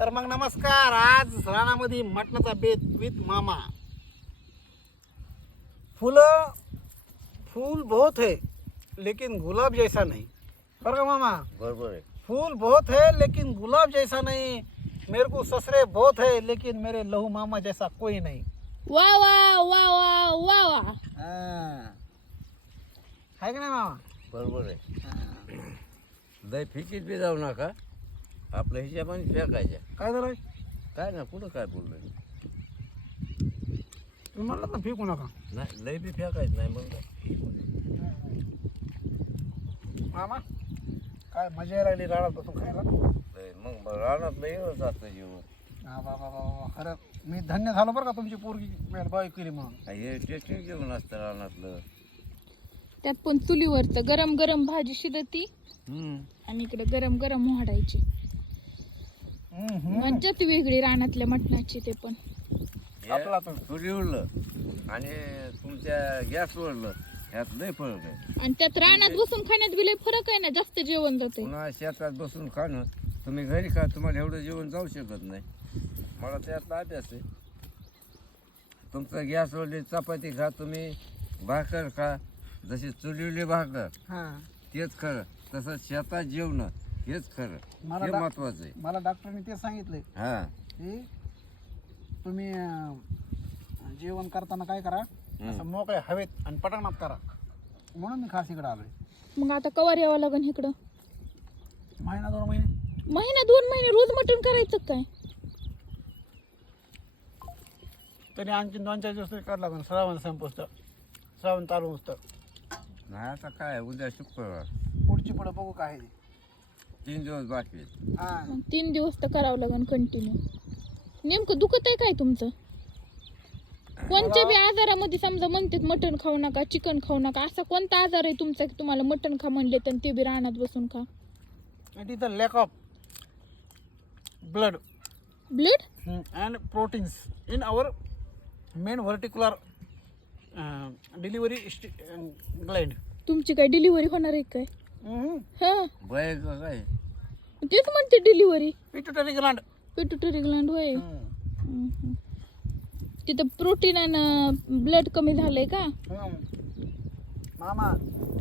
तर मग नमस्कार आज रानामध्ये मटणाचा बेत विथ मामा. फुलं फूल बहुत है लेकिन गुलाब जैसा नहीं. बरं का मामा? बरोबर आहे. फूल बहुत है लेकिन गुलाब जैसा नहीं. मेरे को ससुरे बहुत है लेकिन मेरे लहू मामा जैसा कोई नहीं. वा वा वा वा वा वा. हाँ. है का नाही मामा? बरोबर आहे. लय फिकीत बी जाऊ नका. आपल्या हिशोबाने फेकायच्या. काय झालं काय ना कुठं काय बोललं तुम्ही म्हणलं ना फेकू नका. नाही लय बी फेकायचं नाही मग मामा काय मजा राहिली रानात बसून खायला? लय मग रानात लय असतं जीवन हा बाबा बाबा खरं मी धन्य झालो बरं का तुमची पोरगी मेहरबाई केली म्हणून. हे टेस्टिंग जेवण असतं रानातलं. त्यात पण चुलीवरचं गरम गरम भाजी शिजती हम्म. आणि इकडे गरम गरम मोहाडायची. मज्जाच वेगळी रानातल्या मटणाची ते पण. आपला उडलं आणि तुमच्या गॅस उडलं ह्यात लय फरक आहे. आणि त्यात रानात बसून खाण्यात बी लय फरक आहे ना जास्त जेवण जाते पुन्हा शेतात बसून खाणं तुम्ही घरी खा तुम्हाला एवढं जेवण जाऊ शकत नाही. मला त्यातला अभ्यास आहे. तुमचा गॅसवरली चपाती खा तुम्ही भाकर खा जशी चुलीवली भाकर हा. तेच खरं. तसं शेतात जेवणं हेच खरं. मला हे डा- महत्वाचं आहे. मला डॉक्टरने ते सांगितलंय. हा. की तुम्ही अं, जेवण करताना काय करा? असं मोकळ्या हवेत आणि पटाणात करा. म्हणून मी खास इकडे आलोय. मग आता कवर यावं लागन इकडं? महिना दोन महिने? महिना दोन महिने? रोज मटण करायचं काय? तरी आणखी दोन चार दिवस तरी करावं लागेल श्रावण संपवतं श्रावण चालू असतं नाही आता काय उद्या शुक्रवार. पुढची पुढं बघू काय आहे ते. तीन दिवस बाकी आहेत. हा तीन दिवस तर करावं लागन कंटिन्यू नेमकं दुखत आहे काय तुमचं? कोणत्या बी आजारामध्ये समजा म्हणतात मटण खाऊ नका चिकन खाऊ नका असा कोणता आजार आहे तुमचा की तुम्हाला मटण खा म्हणले तर ते बी रानात बसून खा? It is the lack of blood blood and proteins in our main ventricular delivery gland तुमची काय डिलिव्हरी होणार आहे काय? हा. बय काय? तेच म्हणते delivery pituitary gland pituitary gland होय. हम्म. तिथं प्रोटीन आणि ब्लड कमी झालंय का? मामा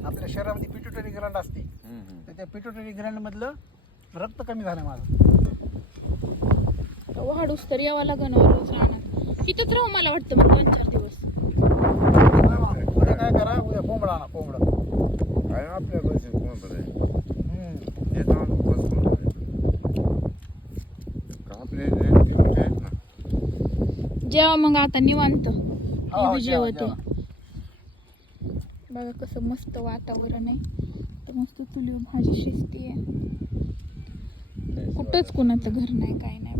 आपल्या शरीरामध्ये पिट्युटरी ग्लँड असते. तर त्या पिट्युटरी ग्लँडमधलं रक्त कमी झालं माझं. वाढूस तर यावं लागन रोज रानात. इथंच राहू मला वाटतं मग दोन चार दिवस. उद्या काय करा? उद्या कोंबडा आणा कोंबडा. आपल्या बसेल कोण बरं हम्म. हे जाऊन बस कोण बरं आपले जेवण आहेत ना? जेवा मग आता निवांत. हो, हो, मी जेवा, जेवते. जेवा. बघा कसं मस्त वातावरण आहे. तर मस्त चुलीवर भाजी शिजतीये. कुठंच कुणाचं घर नाही काय नाही